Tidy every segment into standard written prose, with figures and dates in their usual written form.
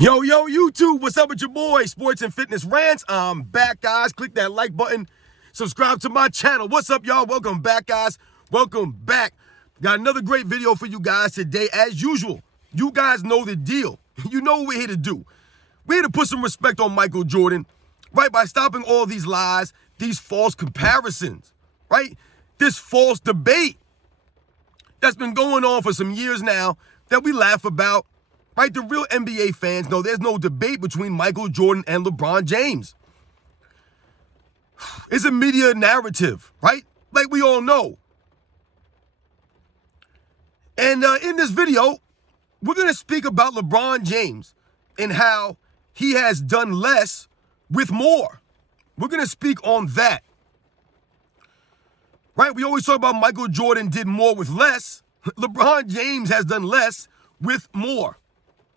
Yo, YouTube, what's up with your boy? Sports and Fitness Rants. I'm back, guys. Click that like button. Subscribe to my channel. What's up, y'all? Welcome back, guys. Welcome back. Got another great video for you guys today. As usual, you guys know the deal. You know what we're here to do. We're here to put some respect on Michael Jordan, right? By stopping all these lies, these false comparisons, right? This false debate that's been going on for some years now that we laugh about. Right, the real NBA fans know there's no debate between Michael Jordan and LeBron James. It's a media narrative, right? Like we all know. And in this video, we're going to speak about LeBron James and how he has done less with more. We're going to speak on that. Right? We always talk about Michael Jordan did more with less. LeBron James has done less with more.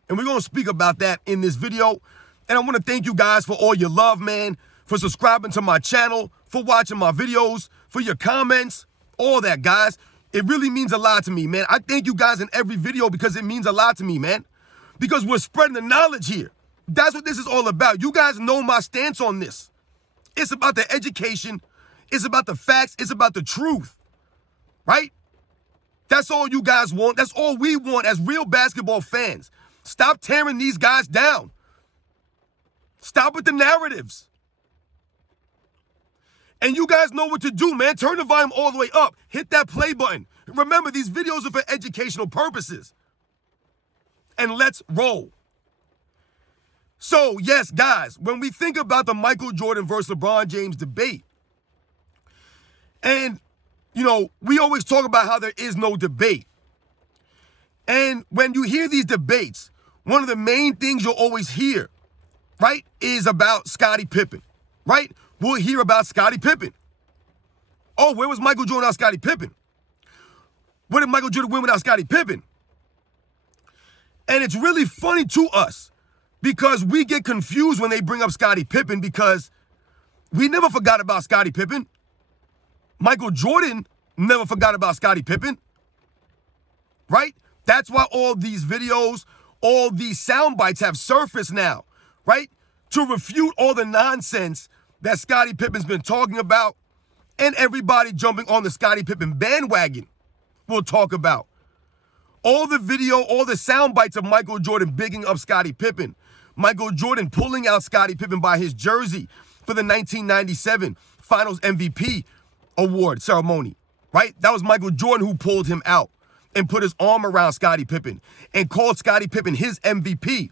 And we're going to speak about that in this video. And I want to thank you guys for all your love, man, for subscribing to my channel, for watching my videos, for your comments, all that, guys. It really means a lot to me, man. I thank you guys in every video because it means a lot to me, man. Because we're spreading the knowledge here. That's what this is all about. You guys know my stance on this. It's about the education. It's about the facts. It's about the truth, right? That's all you guys want. That's all we want as real basketball fans. Stop tearing these guys down. Stop with the narratives. And you guys know what to do, man. Turn the volume all the way up. Hit that play button. Remember, these videos are for educational purposes. And let's roll. So, yes, guys, when we think about the Michael Jordan versus LeBron James debate, and, you know, we always talk about how there is no debate. And when you hear these debates, one of the main things you'll always hear, right, is about Scottie Pippen, right? We'll hear about Scottie Pippen. Oh, where was Michael Jordan without Scottie Pippen? Where did Michael Jordan win without Scottie Pippen? And it's really funny to us because we get confused when they bring up Scottie Pippen because we never forgot about Scottie Pippen. Michael Jordan never forgot about Scottie Pippen, right? That's why all these videos, all these sound bites have surfaced now, right? To refute all the nonsense that Scottie Pippen's been talking about and everybody jumping on the Scottie Pippen bandwagon we'll talk about. All the video, all the sound bites of Michael Jordan bigging up Scottie Pippen. Michael Jordan pulling out Scottie Pippen by his jersey for the 1997 Finals MVP award ceremony, right? That was Michael Jordan who pulled him out and put his arm around Scottie Pippen and called Scottie Pippen his MVP.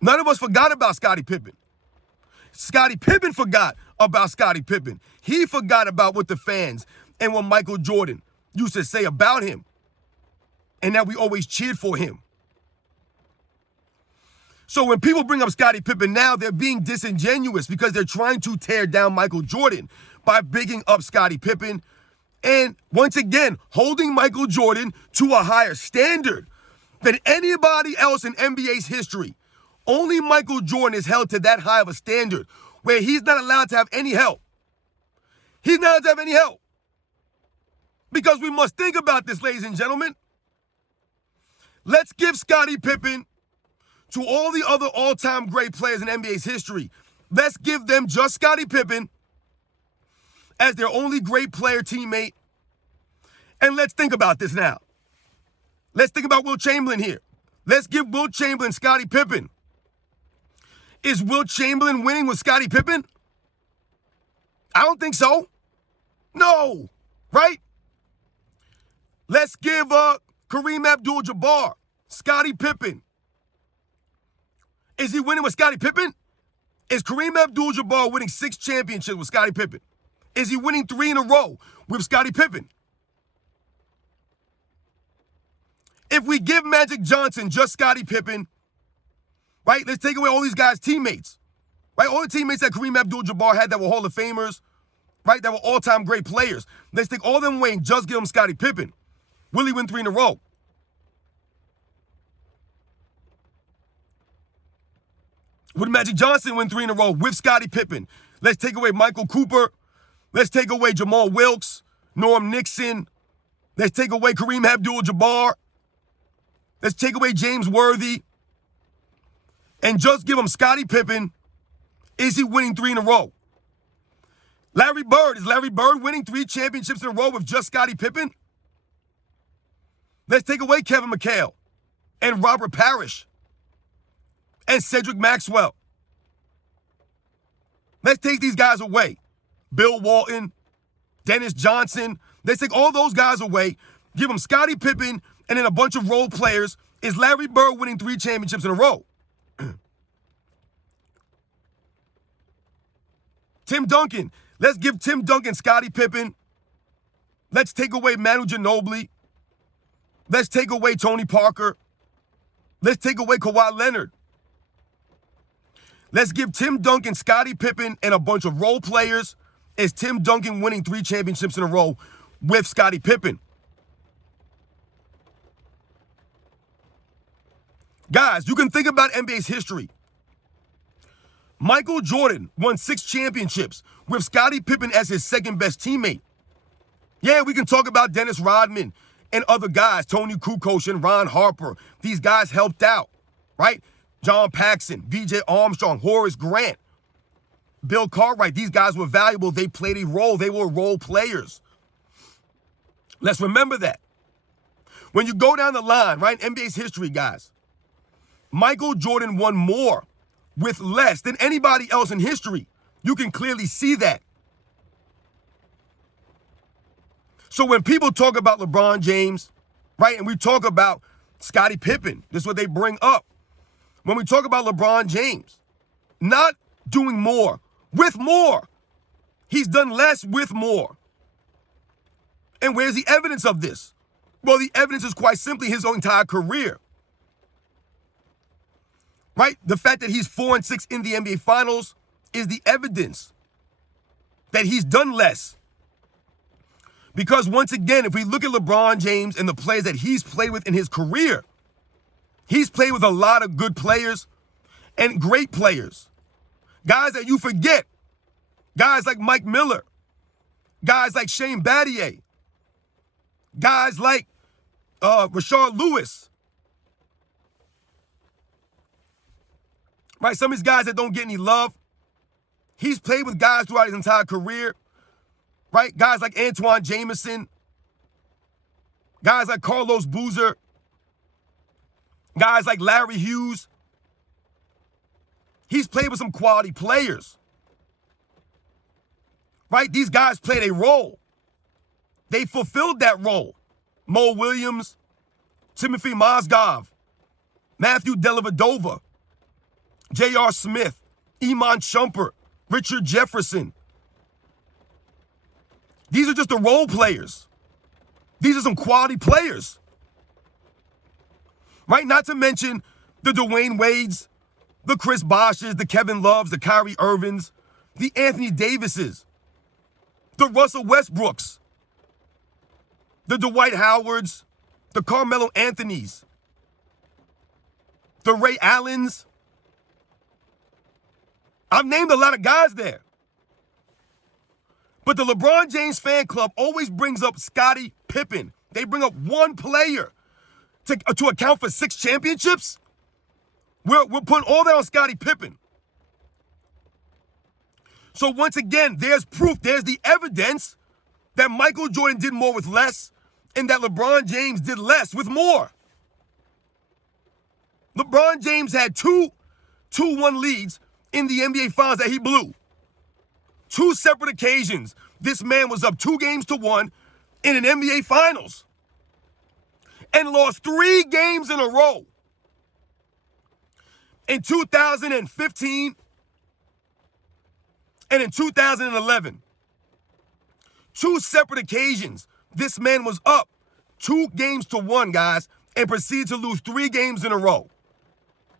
None of us forgot about Scottie Pippen. Scottie Pippen forgot about Scottie Pippen. He forgot about what the fans and what Michael Jordan used to say about him and that we always cheered for him. So when people bring up Scottie Pippen now, they're being disingenuous because they're trying to tear down Michael Jordan by bigging up Scottie Pippen. And once again, holding Michael Jordan to a higher standard than anybody else in NBA's history. Only Michael Jordan is held to that high of a standard where he's not allowed to have any help. He's not allowed to have any help. Because we must think about this, ladies and gentlemen. Let's give Scottie Pippen to all the other all-time great players in NBA's history. Let's give them just Scottie Pippen as their only great player teammate. And let's think about this now. Let's think about Wilt Chamberlain here. Let's give Wilt Chamberlain Scottie Pippen. Is Wilt Chamberlain winning with Scottie Pippen? I don't think so. No, right? Let's give Kareem Abdul-Jabbar Scottie Pippen. Is he winning with Scottie Pippen? Is Kareem Abdul-Jabbar winning 6 championships with Scottie Pippen? Is he winning 3 in a row with Scottie Pippen? If we give Magic Johnson just Scottie Pippen, right? Let's take away all these guys' teammates, right? All the teammates that Kareem Abdul-Jabbar had that were Hall of Famers, right? That were all-time great players. Let's take all them away and just give him Scottie Pippen. Will he win 3 in a row? Would Magic Johnson win 3 in a row with Scottie Pippen? Let's take away Michael Cooper. Let's take away Jamal Wilkes, Norm Nixon. Let's take away Kareem Abdul-Jabbar. Let's take away James Worthy. and just give him Scottie Pippen, is he winning 3 in a row? Larry Bird, is Larry Bird winning 3 championships in a row with just Scottie Pippen? Let's take away Kevin McHale and Robert Parrish and Cedric Maxwell. Let's take these guys away. Bill Walton, Dennis Johnson. Let's take all those guys away, give them Scottie Pippen and then a bunch of role players. Is Larry Bird winning 3 championships in a row? Tim Duncan. Let's give Tim Duncan Scottie Pippen. Let's take away Manu Ginobili. Let's take away Tony Parker. Let's take away Kawhi Leonard. Let's give Tim Duncan, Scottie Pippen, and a bunch of role players. Is Tim Duncan winning 3 championships in a row with Scottie Pippen? Guys, you can think about NBA's history. Michael Jordan won 6 championships with Scottie Pippen as his second best teammate. Yeah, we can talk about Dennis Rodman and other guys, Tony Kukoc and Ron Harper. These guys helped out, right? John Paxson, V.J. Armstrong, Horace Grant, Bill Cartwright. These guys were valuable. They played a role. They were role players. Let's remember that. When you go down the line, right, NBA's history, guys, Michael Jordan won more with less than anybody else in history. You can clearly see that. So when people talk about LeBron James, right, and we talk about Scottie Pippen, this is what they bring up. When we talk about LeBron James, not doing more, with more. He's done less with more. And where's the evidence of this? Well, the evidence is quite simply his entire career. Right? The fact that he's 4-6 in the NBA Finals is the evidence that he's done less. Because once again, if we look at LeBron James and the players that he's played with in his career, he's played with a lot of good players and great players. Guys that you forget. Guys like Mike Miller. Guys like Shane Battier. Guys like Rashard Lewis. Right? Some of these guys that don't get any love. He's played with guys throughout his entire career. Right? Guys like Antoine Jameson. Guys like Carlos Boozer. Guys like Larry Hughes. He's played with some quality players. Right? These guys played a role. They fulfilled that role. Mo Williams, Timothy Mozgov, Matthew Dellavedova, J.R. Smith, Iman Shumpert, Richard Jefferson. These are just the role players. These are some quality players. Right? Not to mention the Dwayne Wades, the Chris Boshes, the Kevin Loves, the Kyrie Irvins, the Anthony Davises, the Russell Westbrooks, the Dwight Howards, the Carmelo Anthonys, the Ray Allens. I've named a lot of guys there. But the LeBron James fan club always brings up Scottie Pippen. They bring up one player to account for 6 championships. We're putting all that on Scottie Pippen. So once again, there's proof, there's the evidence that Michael Jordan did more with less and that LeBron James did less with more. LeBron James had 2-1 leads in the NBA Finals that he blew. 2 separate occasions, this man was up 2-1 in an NBA Finals and lost 3 games in a row. In 2015 and in 2011. 2 separate occasions, this man was up 2-1, guys, and proceeded to lose 3 games in a row.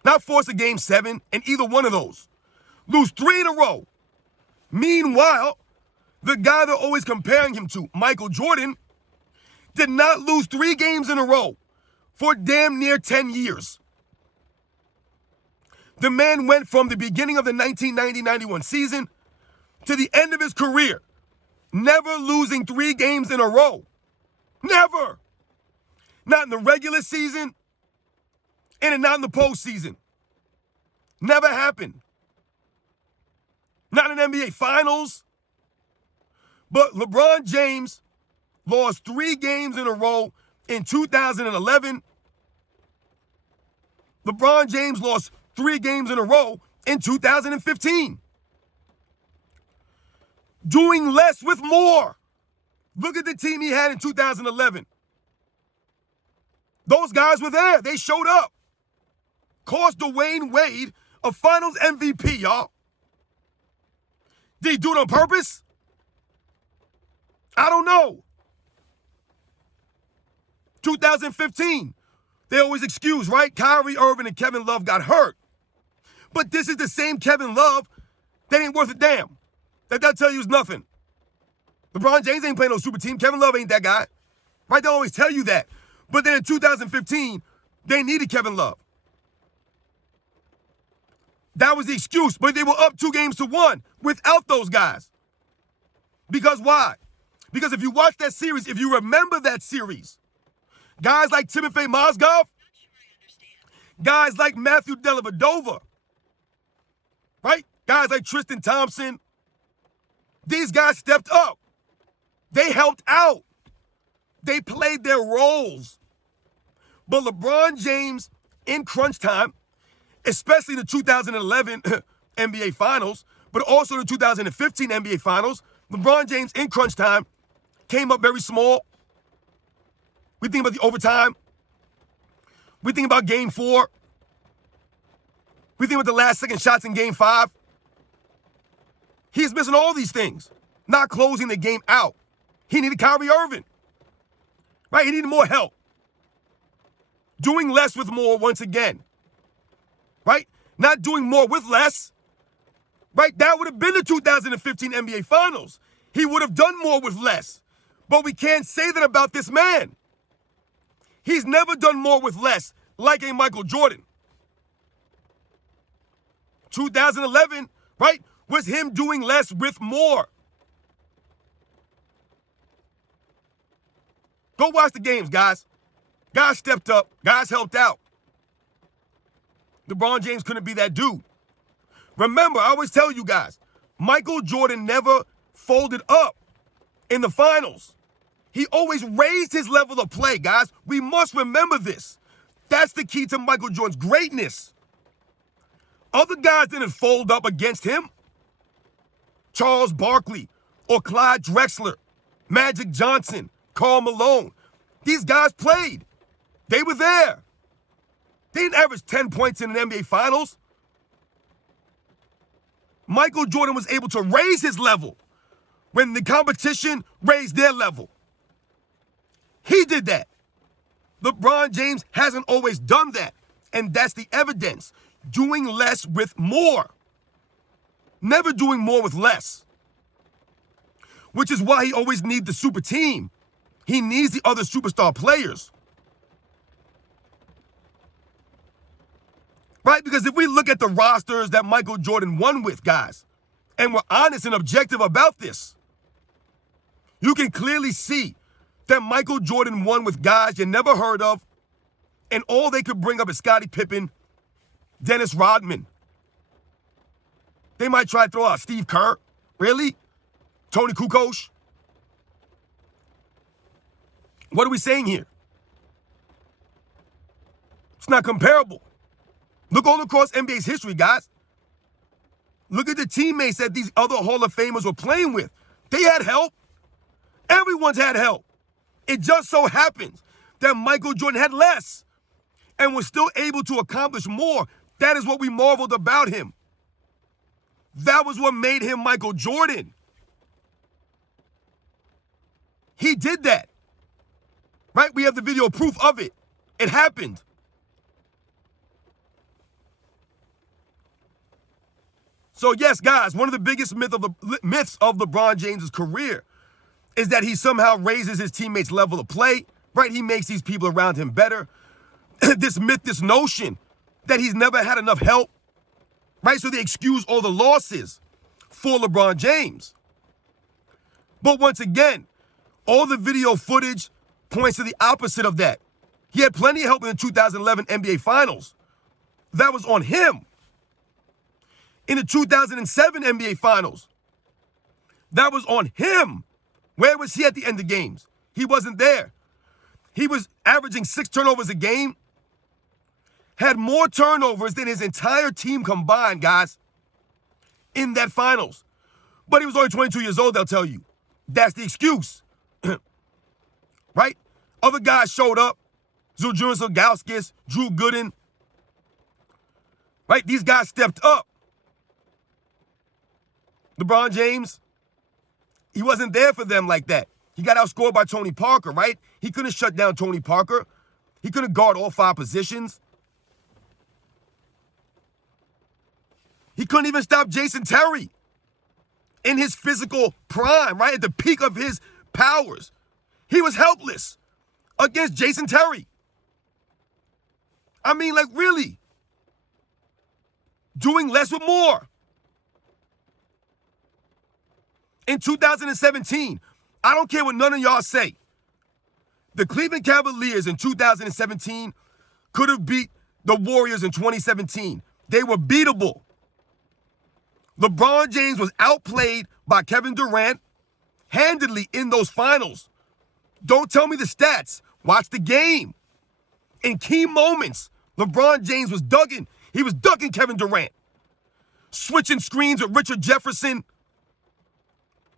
Not force a game 7 in either one of those. Lose 3 in a row. Meanwhile, the guy they're always comparing him to, Michael Jordan, did not lose 3 games in a row for damn near 10 years. The man went from the beginning of the 1990-91 season to the end of his career, never losing 3 games in a row. Never. Not in the regular season and not in the postseason. Never happened. Not in NBA Finals. But LeBron James lost 3 games in a row in 2011. LeBron James lost 3 games in a row in 2015. Doing less with more. Look at the team he had in 2011. Those guys were there. They showed up. Cost Dwayne Wade a Finals MVP, y'all. Did he do it on purpose? I don't know. 2015, they always excuse, right? Kyrie Irving and Kevin Love got hurt. But this is the same Kevin Love that ain't worth a damn. That tell you is nothing. LeBron James ain't playing no super team. Kevin Love ain't that guy. Right? They always tell you that. But then in 2015, they needed Kevin Love. That was the excuse. But they were up 2-1 without those guys. Because why? Because if you watch that series, if you remember that series, guys like Timofey Mozgov, guys like Matthew Dellavedova, right? Guys like Tristan Thompson, these guys stepped up. They helped out. They played their roles. But LeBron James in crunch time, especially the 2011 NBA Finals, but also the 2015 NBA Finals, LeBron James in crunch time came up very small. We think about the overtime. We think about Game 4. We think about the last-second shots in Game 5. He's missing all these things. Not closing the game out. He needed Kyrie Irving. Right? He needed more help. Doing less with more once again. Right? Not doing more with less. Right? That would have been the 2015 NBA Finals. He would have done more with less. But we can't say that about this man. He's never done more with less, like a Michael Jordan. 2011, right, was him doing less with more. Go watch the games, guys. Guys stepped up. Guys helped out. LeBron James couldn't be that dude. Remember, I always tell you guys, Michael Jordan never folded up in the finals. He always raised his level of play, guys. We must remember this. That's the key to Michael Jordan's greatness. Other guys didn't fold up against him. Charles Barkley or Clyde Drexler, Magic Johnson, Karl Malone. These guys played. They were there. They didn't average 10 points in an NBA Finals. Michael Jordan was able to raise his level when the competition raised their level. He did that. LeBron James hasn't always done that. And that's the evidence. Doing less with more. Never doing more with less. Which is why he always needs the super team. He needs the other superstar players. Right? Because if we look at the rosters that Michael Jordan won with, guys, and we're honest and objective about this, you can clearly see that Michael Jordan won with guys you never heard of, and all they could bring up is Scottie Pippen, Dennis Rodman. They might try to throw out Steve Kerr. Really? Tony Kukoc? What are we saying here? It's not comparable. Look all across NBA's history, guys. Look at the teammates that these other Hall of Famers were playing with. They had help. Everyone's had help. It just so happens that Michael Jordan had less and was still able to accomplish more. That is what we marveled about him. That was what made him Michael Jordan. He did that. Right? We have the video proof of it. It happened. So yes, guys, one of the biggest myths of LeBron James' career is that he somehow raises his teammates' level of play, right? He makes these people around him better. This myth, this notion that he's never had enough help, right? So they excuse all the losses for LeBron James. But once again, all the video footage points to the opposite of that. He had plenty of help in the 2011 NBA Finals. That was on him. in the 2007 NBA Finals. That was on him. Where was he at the end of games? He wasn't there. He was averaging 6 turnovers a game, had more turnovers than his entire team combined, guys, in that finals. But he was only 22 years old, they'll tell you. That's the excuse. Right? Other guys showed up. Zydrunas Ilgauskas, Drew Gooden. Right? These guys stepped up. LeBron James, he wasn't there for them like that. He got outscored by Tony Parker, right? He couldn't shut down Tony Parker. He couldn't guard all 5 positions. He couldn't even stop Jason Terry in his physical prime, right? At the peak of his powers. He was helpless against Jason Terry. I mean, like, really. Doing less with more. In 2017, I don't care what none of y'all say. The Cleveland Cavaliers in 2017 could have beat the Warriors in 2017. They were beatable. LeBron James was outplayed by Kevin Durant handedly in those finals. Don't tell me the stats. Watch the game. In key moments, LeBron James was ducking. He was ducking Kevin Durant. Switching screens with Richard Jefferson.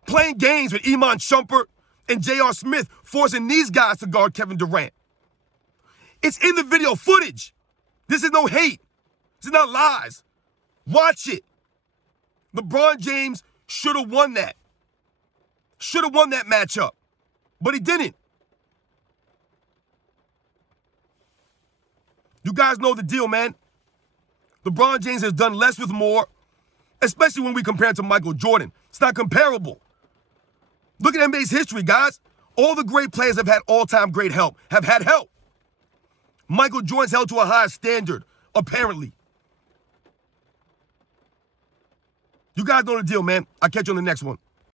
Playing games with Iman Shumpert and J.R. Smith, forcing these guys to guard Kevin Durant. It's in the video footage. This is no hate. This is not lies. Watch it. LeBron James should have won that. Should have won that matchup. But he didn't. You guys know the deal, man. LeBron James has done less with more, especially when we compare it to Michael Jordan. It's not comparable. Look at NBA's history, guys. All the great players have had all-time great help, have had help. Michael Jordan's held to a higher standard, apparently. You guys know the deal, man. I'll catch you on the next one.